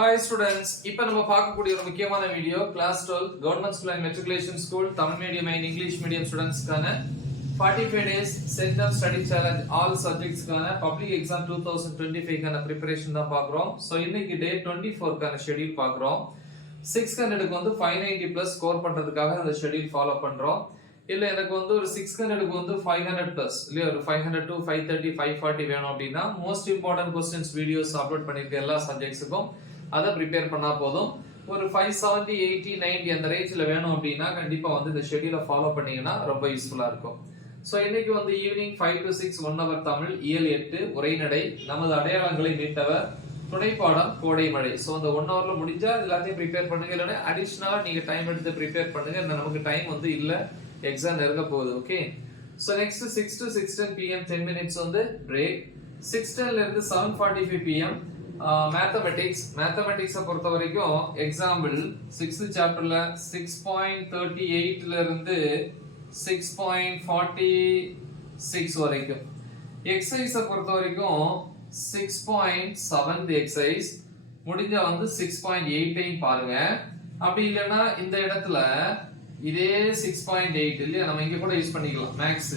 Hi students, இப்போ நம்ம பார்க்கக்கூடிய ஒரு முக்கியமான video class 12 government school and matriculation school Tamil medium and English medium ஸ்டூடெண்ட்ஸ்க்கான 45 days centum study challenge all சப்ஜெக்ட்ஸ்க்கான பப்ளிக் எக்ஸாம் 2025 கான பிரிபரேஷன் தான் பார்க்குறோம். ஸோ இன்னைக்கு டே 24 கான ஷெட்யூல் பார்க்குறோம். 600க்கு வந்து 590 பிளஸ் ஸ்கோர் பண்றதுக்காக அந்த ஷெட்யூல் ஃபாலோ பண்றோம். இல்ல எனக்கு வந்து ஒரு 600க்கு வந்து 500 பிளஸ் இல்லையா ஒரு 500 to 530 540 வேணும் அப்படின்னா most important questions videos upload பண்ணிருக்க எல்லா சப்ஜெக்ட்ஸுக்கும் அதை ப்ரிப்பேர் பண்ணா போதும். ஒரு 570 80 90 அந்த ரேஞ்சில் வேணும் அப்படின்னா கண்டிப்பா வந்து இந்த ஷெட்யூலை ஃபாலோ பண்ணீங்கன்னா ரொம்ப யூஸ்ஃபுல்லா இருக்கும். ஸோ இன்னைக்கு வந்து ஈவினிங் 5 to 6 1 hour தமிழ், இயல் 8 உரைநடை, நமது அடையாளங்களை மீட்டவர், துணைப்பாடம், கோடை மழை. ஸோ அந்த 1 hourல முடிஞ்சா எல்லாத்தையும் ப்ரிப்பேர் பண்ணுங்க. இல்லைன்னா அடிஷனலா நீங்க டைம் எடுத்து ப்ரிப்பேர் பண்ணுங்க. நமக்கு டைம் வந்து இல்ல, எக்ஸாம் நெருங்க போகுது. Okay, so next 6 to 6:10 PM 10 minutes வந்து பிரேக். 6:10ல இருந்து 7:45 PM மேத்தமெட்டிக்ஸை பொறுத்த வரைக்கும் எக்ஸாம்பிள் 6th சாப்டர்ல 6.38ல இருந்து 6.46 வரைக்கும். எக்ஸசைஸை பொறுத்த வரைக்கும் 6.7 எக்ஸசைஸ் முடிஞ்சா வந்து 6.8 பாருங்க. அப்படி இல்லைன்னா இந்த இடத்துல இதே 6.8 இல்லையா நம்ம இங்க கூட யூஸ் பண்ணிக்கலாம். மேக்ஸ்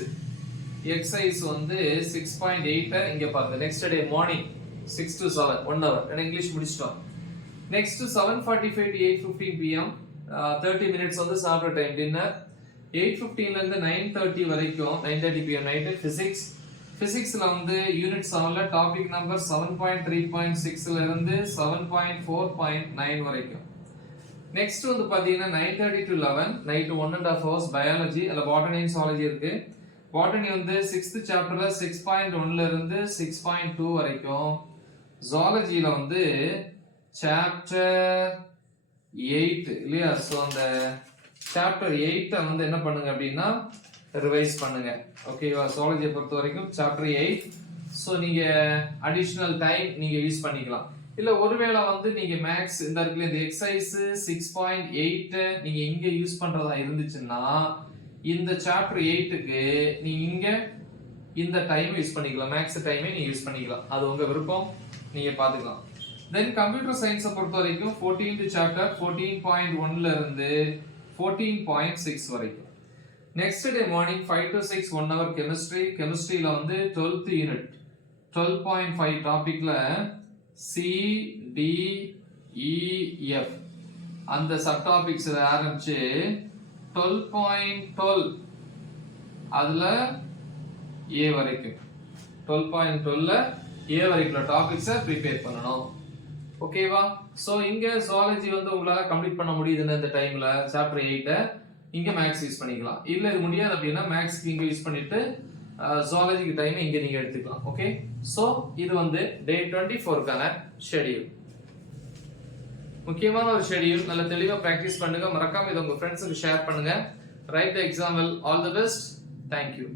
எக்ஸசைஸ் வந்து 6.8 இங்க பாருங்க. Next day morning 6 to 7 1 hour and English முடிச்சிட்டோம். நெக்ஸ்ட் 7:45 to 8:15 PM 30 minutes வந்து சாப்பிட்ற டைம் டின்னர். 8:15ல இருந்து 9:30 வரைக்கும் 9:30 PM நைட் பிசிக்ஸ்ல வந்து யூனிட் 7ல டாபிக் நம்பர் 7.3.6ல இருந்து 7.4.9 வரைக்கும். நெக்ஸ்ட் வந்து பாத்தீங்கன்னா 9:30 to 11 நைட் 1.5 hours பயாலஜி அல்ல பாட்டனி அண்ட் ஜூவாலஜி இருக்கு. பாட்டனி வந்து 6th சாப்டர்ல 6.1ல இருந்து 6.2 வரைக்கும். ஜூவாலஜில வந்து சாப்டர் 8 இல்லையா. சோ அந்த சாப்டர் 8 வந்து என்ன பண்ணுங்க அப்படின்னா ரிவைஸ் பண்ணுங்க. ஓகேவா, ஜூவாலஜியை பொறுத்த வரைக்கும் சாப்டர் 8. சோ நீங்க அடிஷனல் டைம் நீங்க யூஸ் பண்ணிக்கலாம். இல்ல ஒருவேளை வந்து நீங்க மேக்ஸ் இந்த இருக்குல இந்த எக்ஸசைஸ் 6.8 நீங்க இங்க யூஸ் பண்றதா இருந்துச்சுன்னா இந்த சாப்டர் 8க்கு நீங்க இங்க இந்த டைம் யூஸ் பண்ணிக்கலாம். மேக்ஸ் டைமை நீங்க யூஸ் பண்ணிக்கலாம். அது உங்க விருப்பம், நீங்க பாத்துக்கலாம். தென் கம்ப்யூட்டர் சயின்ஸை பொறுத்த வரைக்கும் 14th சாப்டர் 14.1ல இருந்து 14.6 வரைக்கும். Next day morning 5 to 6 1 hour கெமிஸ்ட்ரியில வந்து 12th யூனிட் 12.5 டாபிக்ல CDEF அந்த சப் டாபிக்ஸ் ஆரம்பிச்சு 12.12 அதுல A வரைக்கும் 12.12ல A வரைக்கும் டாபிக்ஸை ப்ரிப்பேர் பண்ணணும். ஓகேவா, சோ இங்க ஜூவாலஜி வந்து உங்களால கம்ப்ளீட் பண்ண முடியுதுன்னு இந்த டைம்ல சாப்டர் 8 இங்க மேக்ஸ் யூஸ் பண்ணிக்கலாம். இல்ல இது முடியாது அப்படின்னா மேக்ஸ்க்கு இங்க யூஸ் பண்ணிட்டு ஜூவாலஜிக்கு டைம் இங்க நீங்க எடுத்துக்கலாம். ஓகே, சோ இது வந்து டே 24க்கான ஷெட்யூல். முக்கியமான ஒரு ஷெட்யூல். நல்ல தெளிவா பிராக்டிஸ் பண்ணுங்க. மறக்காம இதை உங்க ஃப்ரெண்ட்ஸுக்கு ஷேர் பண்ணுங்க. Right the exam well. All the best. Thank you.